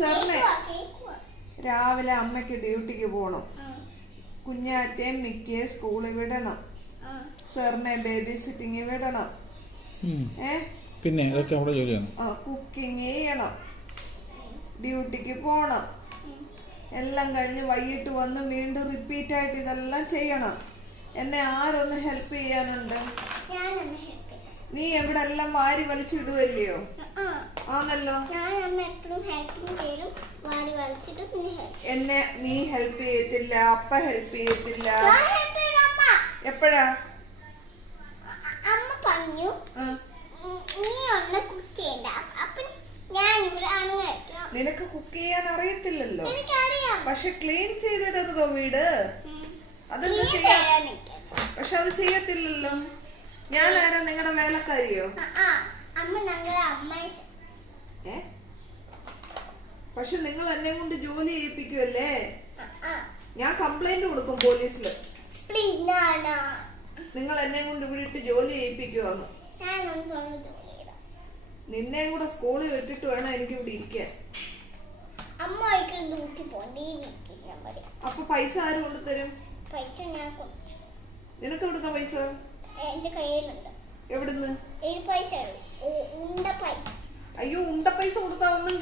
സാറിനെ രാവിലെ അമ്മയ്ക്ക് ഡ്യൂട്ടിക്ക് പോണം. കുഞ്ഞാറ്റയും മിക്കയെ സ്കൂളിൽ വിടണം. സാറിനെ ബേബി സിറ്റിംഗ് വിടണം. പിന്നെ കുക്കിംഗ് ചെയ്യണം. ഡ്യൂട്ടിക്ക് പോണം. എല്ലാം കഴിഞ്ഞ് വൈകിട്ട് വന്ന് വീണ്ടും റിപ്പീറ്റ് ആയിട്ട് ഇതെല്ലാം ചെയ്യണം. എന്നെ ആരൊന്ന് ഹെൽപ്പ് ചെയ്യാനുണ്ട്? നീ എവിടെ എല്ലാം വാരി വലിച്ചിടുവല്ലയോ? ആണല്ലോ. എന്നെ നീ ഹെൽപ്പ് ചെയ്യത്തില്ല, അപ്പ ഹെൽപ്പ് ചെയ്യത്തില്ല. എപ്പോഴാ? അമ്മ പറഞ്ഞു നിനക്ക് കുക്ക് ചെയ്യാൻ അറിയത്തില്ലല്ലോ. പക്ഷെ ക്ലീൻ ചെയ്തിടരുതോ വീട്? അതൊക്കെ ചെയ്യാൻ. പക്ഷെ അത് ചെയ്യത്തില്ലല്ലോ. ഞാൻ ആരാ? നിങ്ങളുടെ വേലക്കാരിയോ? പക്ഷെ നിങ്ങൾ എന്നെ കൊണ്ട് ജോലി ചെയ്യിപ്പിക്കുമല്ലേ? ഞാൻ കംപ്ലൈന്റ് കൊടുക്കും പോലീസില്. നിങ്ങൾ എന്നെ കൊണ്ട് ഇവിടെ ഇട്ട് ജോലി ചെയ്യിപ്പിക്കുവാന്ന്. നിന്നെ കൂടെ സ്കൂളിൽ വിട്ടിട്ട് വേണം എനിക്ക് ഇവിടെ ഇരിക്കാൻ. അപ്പൊ പൈസ ആര് കൊണ്ടു തരും? നിനക്ക് കൊടുക്കാൻ പൈസ എന്റെ കയ്യിലുണ്ട്. എവിടുന്ന്? പൈസ. അയ്യോ, ഉണ്ട പൈസ കൊടുത്താ ഒന്നും